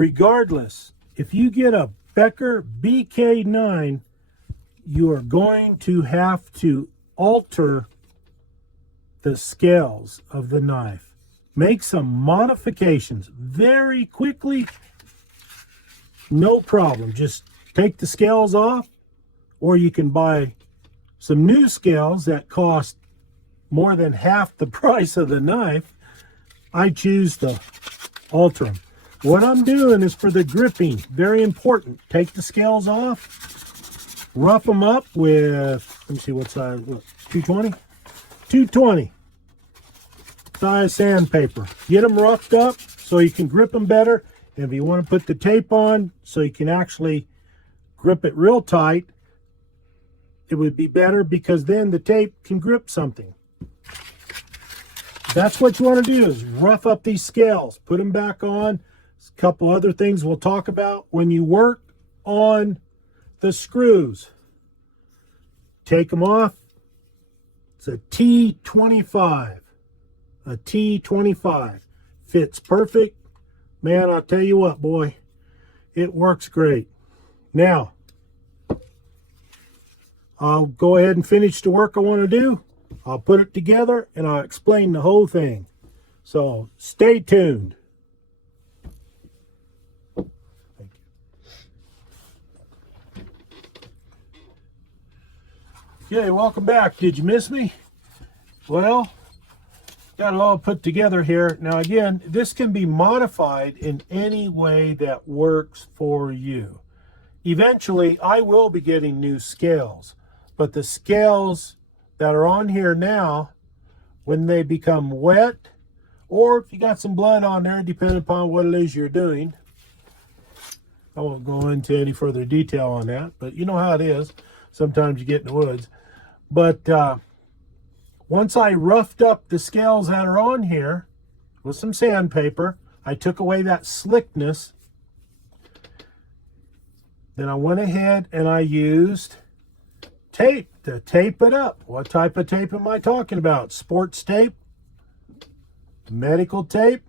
regardless, if you get a Becker BK9, you are going to have to alter the scales of the knife. Make some modifications very quickly. No problem. Just take the scales off, or you can buy some new scales that cost more than half the price of the knife. I choose to alter them. What I'm doing is for the gripping, very important. Take the scales off, rough them up with, let me see what size, 220? 220 size sandpaper. Get them roughed up so you can grip them better. And if you want to put the tape on so you can actually grip it real tight, it would be better, because then the tape can grip something. That's what you want to do, is rough up these scales, put them back on. A couple other things we'll talk about when you work on the screws. Take them off. It's a T25. A T25. Fits perfect. Man, I'll tell you what, boy, it works great. Now, I'll go ahead and finish the work I want to do. I'll put it together and I'll explain the whole thing. So stay tuned. Thank you. Okay, welcome back. Did you miss me? Well, got it all put together here. Now again, this can be modified in any way that works for you. Eventually, I will be getting new scales, but the scales that are on here now, when they become wet, or if you got some blood on there, depending upon what it is you're doing, I won't go into any further detail on that, but you know how it is. Sometimes you get in the woods. But once I roughed up the scales that are on here with some sandpaper, I took away that slickness. Then I went ahead and I used tape to tape it up. What type of tape am I talking about? Sports tape? Medical tape?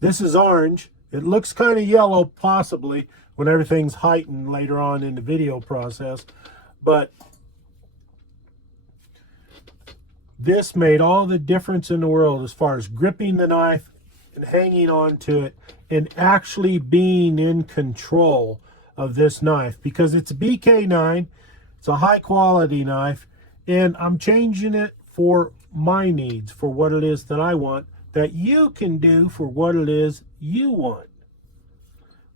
This is orange. It looks kind of yellow possibly when everything's heightened later on in the video process, but this made all the difference in the world as far as gripping the knife and hanging on to it and actually being in control of this knife, because it's a BK9. It's a high quality knife, and I'm changing it for my needs, for what it is that I want, that you can do for what it is you want.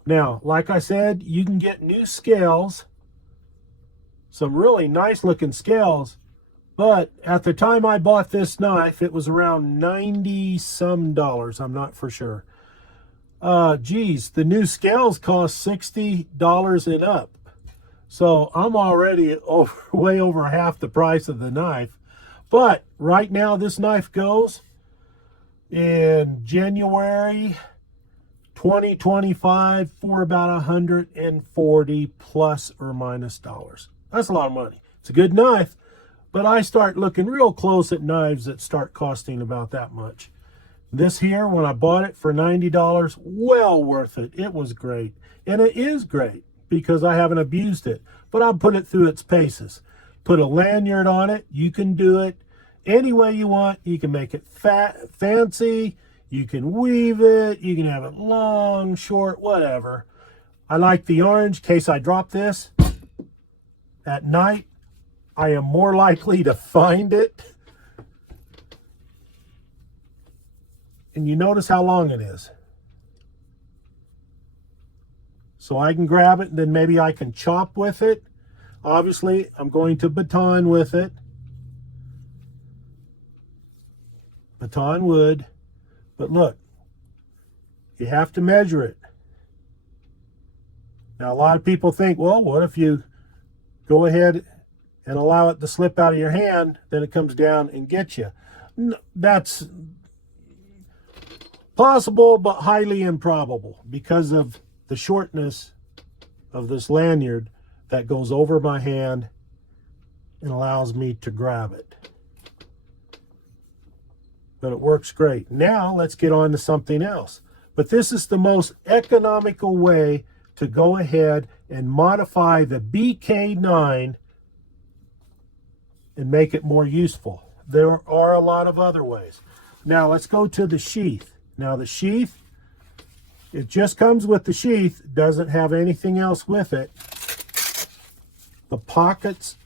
Now, like I said, you can get new scales, some really nice looking scales, but at the time I bought this knife, it was around 90 some dollars. I'm not for sure. Geez, the new scales cost $60 and up. So I'm already way over half the price of the knife. But right now this knife goes in January 2025 for about $140 plus or minus dollars. That's a lot of money. It's a good knife, but I start looking real close at knives that start costing about that much. This here, when I bought it for $90, well worth it. It was great. And it is great because I haven't abused it. But I'll put it through its paces. Put a lanyard on it. You can do it any way you want. You can make it fancy. You can weave it. You can have it long, short, whatever. I like the orange. In case I drop this at night, I am more likely to find it. And you notice how long it is. So I can grab it, and then maybe I can chop with it. Obviously, I'm going to baton with it. Baton wood. But look, you have to measure it. Now, a lot of people think, well, what if you go ahead and allow it to slip out of your hand, then it comes down and gets you? No, that's possible, but highly improbable because of the shortness of this lanyard that goes over my hand and allows me to grab it. But it works great. Now let's get on to something else. But this is the most economical way to go ahead and modify the BK9 and make it more useful. There are a lot of other ways. Now let's go to the sheath. Now the sheath, it just comes with the sheath, doesn't have anything else with it. The pockets,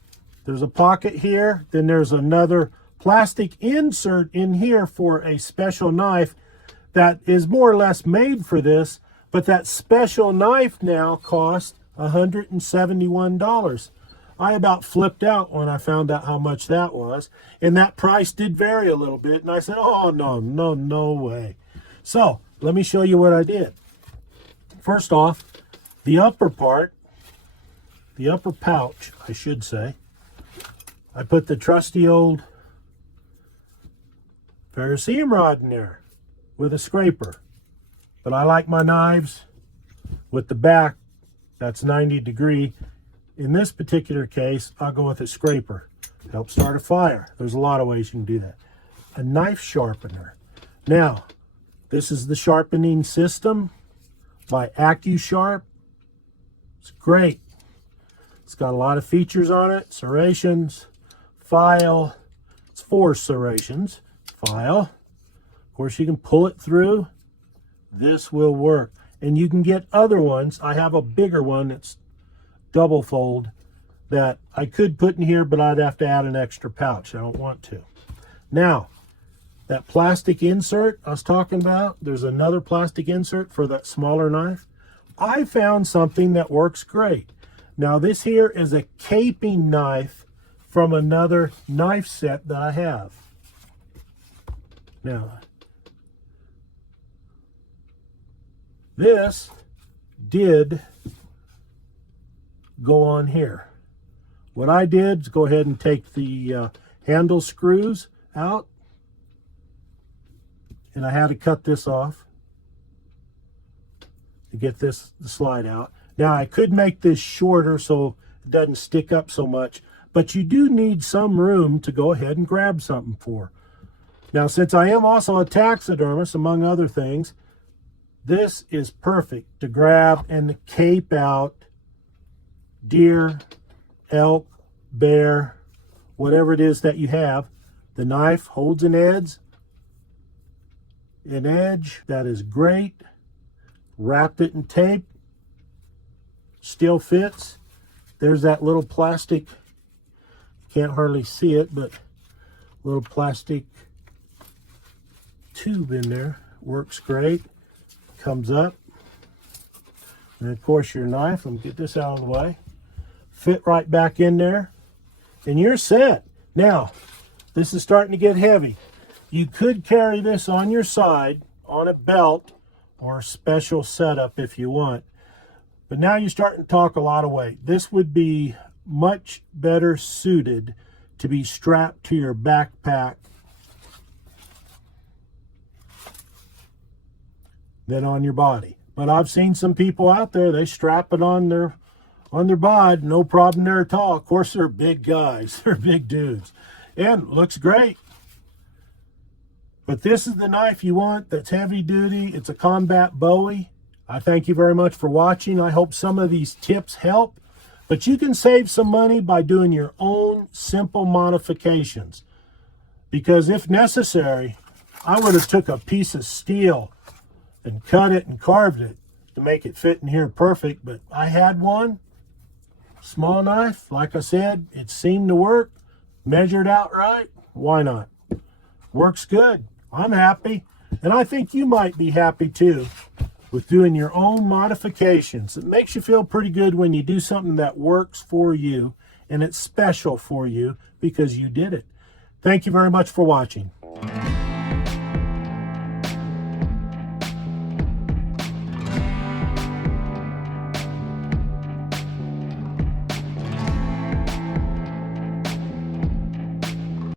there's a pocket here, then there's another plastic insert in here for a special knife that is more or less made for this, but that special knife now costs $171. I about flipped out when I found out how much that was, and that price did vary a little bit, and I said, oh, no way. So let me show you what I did. First off, the upper part, the upper pouch, I should say, I put the trusty old ferrocerium rod in there with a scraper. But I like my knives with the back that's 90 degree. In this particular case, I'll go with a scraper. Help start a fire. There's a lot of ways you can do that. A knife sharpener. Now, this is the sharpening system by AccuSharp. It's great. It's got a lot of features on it. Serrations, file. It's 4 serrations. File. Of course, you can pull it through. This will work. And you can get other ones. I have a bigger one that's double fold that I could put in here, but I'd have to add an extra pouch. I don't want to. Now, that plastic insert I was talking about, there's another plastic insert for that smaller knife. I found something that works great. Now, this here is a caping knife from another knife set that I have. Now, this did go on here. What I did is go ahead and take the handle screws out, and I had to cut this off to get this slide out. Now I could make this shorter so it doesn't stick up so much, but you do need some room to go ahead and grab something for. Now, since I am also a taxidermist, among other things, this is perfect to grab and cape out deer, elk, bear, whatever it is that you have. The knife holds an edge that is great. Wrapped it in tape, still fits. There's that little plastic, can't hardly see it, but little plastic tube in there. Works great. Comes up. And of course your knife, let me get this out of the way, fit right back in there, and you're set. Now, this is starting to get heavy. You could carry this on your side, on a belt, or a special setup if you want. But now you're starting to talk a lot of weight. This would be much better suited to be strapped to your backpack than on your body. But I've seen some people out there, they strap it on their bod, no problem there at all. Of course, they're big guys, they're big dudes, and looks great. But this is the knife you want that's heavy duty. It's a combat Bowie. I thank you very much for watching. I hope some of these tips help. But you can save some money by doing your own simple modifications. Because if necessary, I would have took a piece of steel and cut it and carved it to make it fit in here perfect. But I had one small knife. Like I said, it seemed to work. Measured out right. Why not? Works good. I'm happy. And I think you might be happy too with doing your own modifications. It makes you feel pretty good when you do something that works for you and it's special for you because you did it. Thank you very much for watching.